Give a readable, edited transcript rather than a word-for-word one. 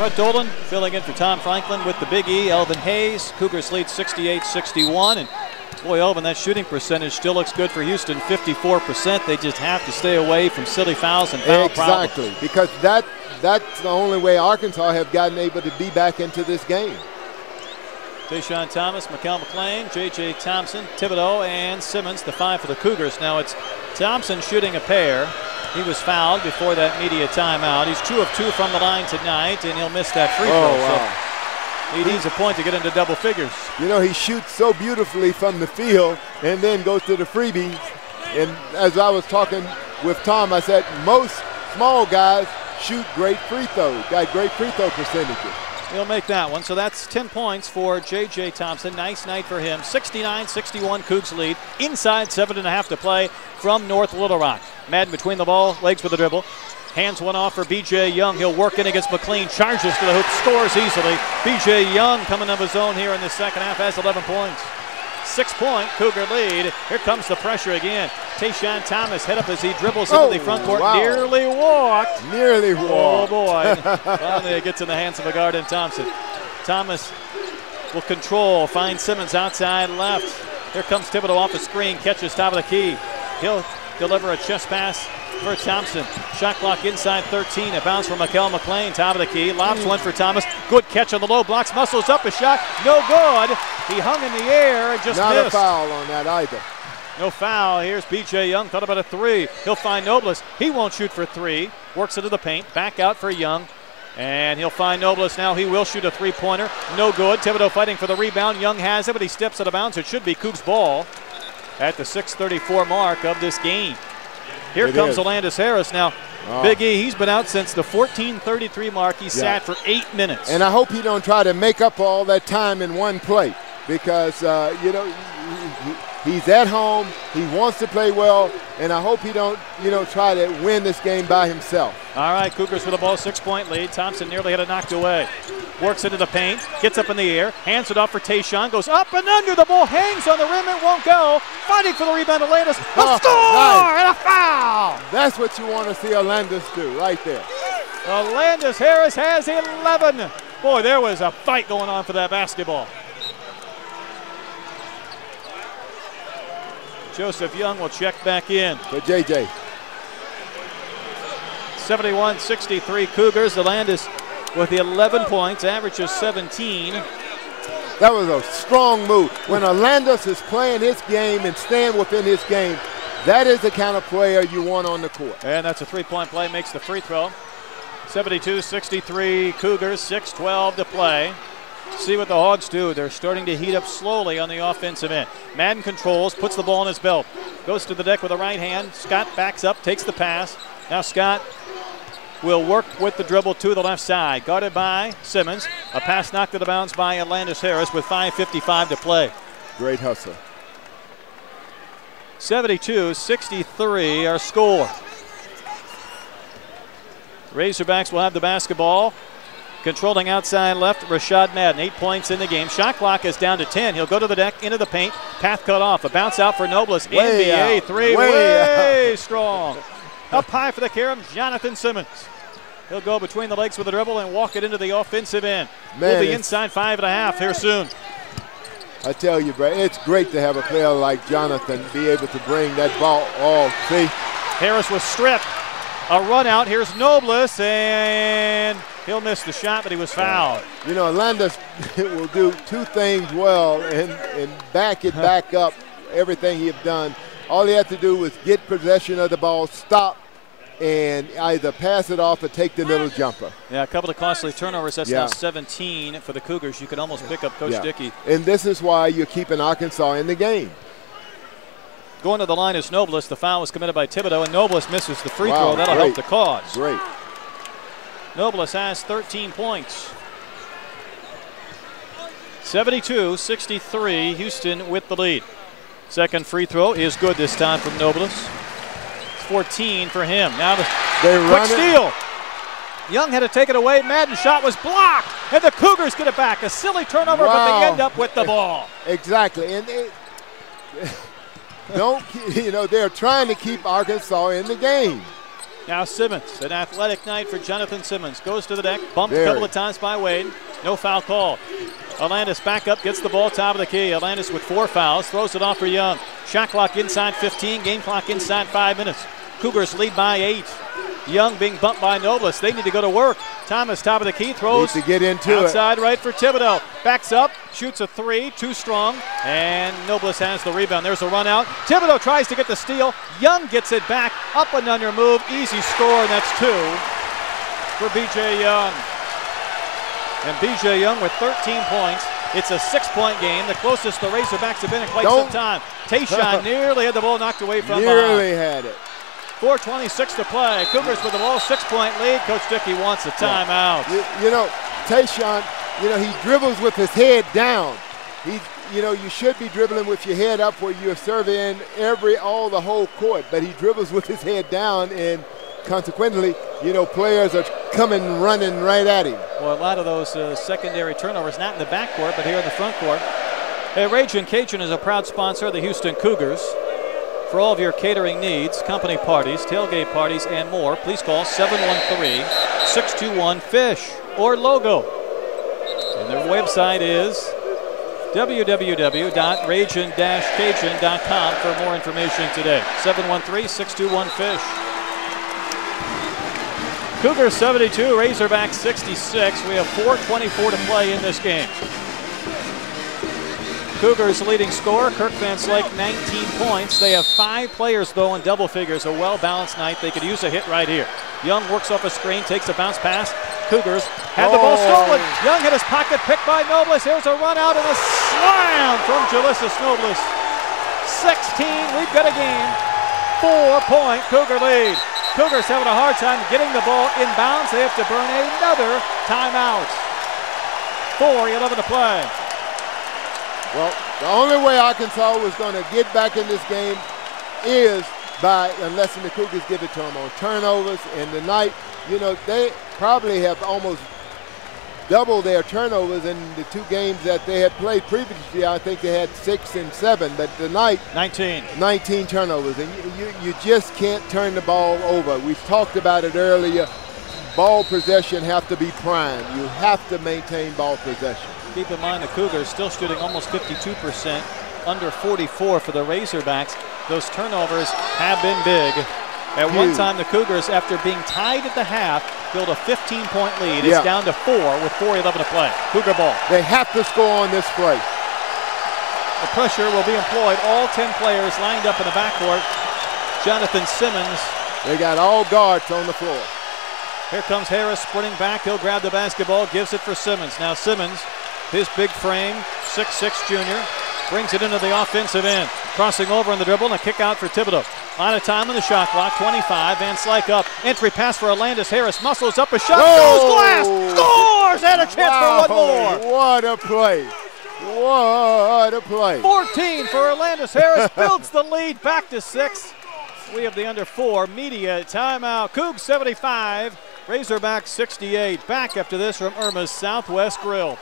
Brett Dolan filling in for Tom Franklin with the Big E. Elvin Hayes. Cougars lead 68-61. And boy, Elvin, that shooting percentage still looks good for Houston, 54%. They just have to stay away from silly fouls and foul problems. Exactly, because that's the only way Arkansas have gotten able to be back into this game. Tayshaun Thomas, Mikel McLean, J.J. Thompson, Thibodeau, and Simmons, the 5 for the Cougars. Now it's Thompson shooting a pair. He was fouled before that media timeout. He's 2 of 2 from the line tonight, and he'll miss that free throw. Wow. So he needs a point to get into double figures. You know, he shoots so beautifully from the field and then goes to the freebies. And as I was talking with Tom, I said most small guys shoot great free throws, got great free throw percentages. He'll make that one. So that's 10 points for J.J. Thompson. Nice night for him. 69-61 Cougs lead. Inside 7.5 to play from North Little Rock. Madden between the ball, legs with the dribble. Hands one off for B.J. Young. He'll work in against McLean. Charges to the hoop, scores easily. B.J. Young coming of his own here in the second half, has 11 points. 6-point Cougar lead. Here comes the pressure again. Tayshaun Thomas head up as he dribbles into the front court. Wow. Nearly walked. Nearly Oh walked. boy. Finally it gets in the hands of a guard in Thompson. Thomas will control, find Simmons outside left. Here comes Thibodeau off the screen, catches top of the key. He'll deliver a chest pass for Thompson. Shot clock inside 13. A bounce from Mikel McLean, top of the key. Lobs one for Thomas. Good catch on the low. Blocks, muscles up a shot. No good. He hung in the air and just Not missed. a foul on that either. No foul. Here's B.J. Young. Thought about a 3. He'll find Nobles. He won't shoot for 3. Works into the paint. Back out for Young. And he'll find Nobles now. He will shoot a 3-pointer. No good. Thibodeau fighting for the rebound. Young has it, but he steps out of bounds. It should be Cougs ball at the 6:34 mark of this game. Here comes Alandis Harris. Now, Big E, he's been out since the 14:33 mark. He sat for 8 minutes. And I hope he don't try to make up all that time in one play because, you know, he's at home. He wants to play well, and I hope he don't, you know, try to win this game by himself. All right, Cougars with a ball, 6-point lead. Thompson nearly had it knocked away. Works into the paint, gets up in the air, hands it off for Tayshaun, goes up and under, the ball hangs on the rim, it won't go. Fighting for the rebound, Alandis, a score nice. and a foul. That's what you want to see Alandis do right there. Alandis Harris has 11. Boy, there was a fight going on for that basketball. Joseph Young will check back in. For JJ. 71-63 Cougars. Alandis with the 11 points, averages 17. That was a strong move. When Alandis is playing his game and staying within his game, that is the kind of player you want on the court. And that's a 3-point play, makes the free throw. 72-63 Cougars, 6:12 to play. See what the Hogs do. They're starting to heat up slowly on the offensive end. Madden controls, puts the ball in his belt. Goes to the deck with the right hand. Scott backs up, takes the pass. Now Scott will work with the dribble to the left side. Guarded by Simmons. A pass knocked out of bounds by Alandis Harris with 5:55 to play. Great hustle. 72-63 our score. Razorbacks will have the basketball. Controlling outside left, Rashad Madden, 8 points in the game. Shot clock is down to 10. He'll go to the deck, into the paint. Path cut off. A bounce out for Nobles. NBA three, way strong. Up high for the carom, Jonathan Simmons. He'll go between the legs with the dribble and walk it into the offensive end. We'll be inside 5.5 here soon. I tell you, Brad, it's great to have a player like Jonathan be able to bring that ball. Oh, see? Harris was stripped. A run out. Here's Nobles, and he'll miss the shot, but he was fouled. You know, Alandis will do two things well and back it back up, everything he have done. All he had to do was get possession of the ball, stop, and either pass it off or take the little jumper. Yeah, a couple of costly turnovers. That's now 17 for the Cougars. You can almost pick up Coach Dickey. And this is why you're keeping Arkansas in the game. Going to the line is Nobles. The foul was committed by Thibodeau, and Nobles misses the free throw. That'll help the cause. Great. Nobles has 13 points. 72-63, Houston with the lead. Second free throw is good this time from Nobles. It's 14 for him. Now the quick steal. Young had to take it away. Madden's shot was blocked, and the Cougars get it back. A silly turnover, but they end up with the ball. Exactly. And they're trying to keep Arkansas in the game. Now Simmons, an athletic night for Jonathan Simmons. Goes to the deck, bumped a couple of times by Wade. No foul call. Atlantis back up, gets the ball top of the key. Atlantis with 4 fouls, throws it off for Young. Shot clock inside 15, game clock inside 5 minutes. Cougars lead by 8. Young being bumped by Nobles. They need to go to work. Thomas, top of the key, throws to get into outside right for Thibodeau. Backs up, shoots a 3, too strong, and Nobles has the rebound. There's a run out. Thibodeau tries to get the steal. Young gets it back, up and under move, easy score, and that's 2 for B.J. Young. And B.J. Young with 13 points. It's a 6-point game, the closest the Razorbacks have been in quite some time. Tayshaun nearly had the ball knocked away from him. Nearly had it. 4:26 to play. Cougars with the ball, 6-point lead. Coach Dickey wants a timeout. You know, Tayshaun, he dribbles with his head down. You should be dribbling with your head up where you're serving all the whole court, but he dribbles with his head down, and consequently, players are coming running right at him. Well, a lot of those secondary turnovers, not in the backcourt, but here in the front court. Hey, Ragin' Cajun is a proud sponsor of the Houston Cougars. For all of your catering needs, company parties, tailgate parties, and more, please call 713-621-FISH or LOGO. And their website is www.ragin-cajun.com for more information today. 713-621-FISH. Cougars 72, Razorbacks 66. We have 4:24 to play in this game. Cougars leading scorer, Kirk Van Slyke, 19 points. They have 5 players, though, in double figures. A well-balanced night. They could use a hit right here. Young works off a screen, takes a bounce pass. Cougars had the ball stolen. Young hit his pocket, picked by Nobles. Here's a run out and a slam from Jalyssus Nobles. 16, we've got a game. 4-point Cougar lead. Cougars having a hard time getting the ball inbounds. They have to burn another timeout. 4:11 to play. Well, the only way Arkansas was going to get back in this game is unless the Cougars give it to them on turnovers. And tonight, they probably have almost double their turnovers in the 2 games that they had played previously. I think they had 6 and 7, but tonight 19 turnovers, and you just can't turn the ball over. We've talked about it earlier. Ball possession have to be prime. You have to maintain ball possession. Keep in mind the Cougars still shooting almost 52%, under 44 for the Razorbacks. Those turnovers have been big. At one time, the Cougars, after being tied at the half, built a 15-point lead. It's down to 4 with 4:11 to play. Cougar ball. They have to score on this play. The pressure will be employed. All 10 players lined up in the backcourt. Jonathan Simmons. They got all guards on the floor. Here comes Harris sprinting back. He'll grab the basketball, gives it for Simmons. Now Simmons, his big frame, 6'6" junior, brings it into the offensive end. Crossing over on the dribble and a kick out for Thibodeau. Line of time on the shot clock, 25. Van Slyke up. Entry pass for Atlantis. Harris muscles up a shot. Goes glass. Scores! And a chance for one more. What a play. What a play. 14 for Atlantis. Harris builds the lead back to 6. We have the under 4 media timeout. Cougs 75. Razorbacks 68. Back after this from Irma's Southwest Grill.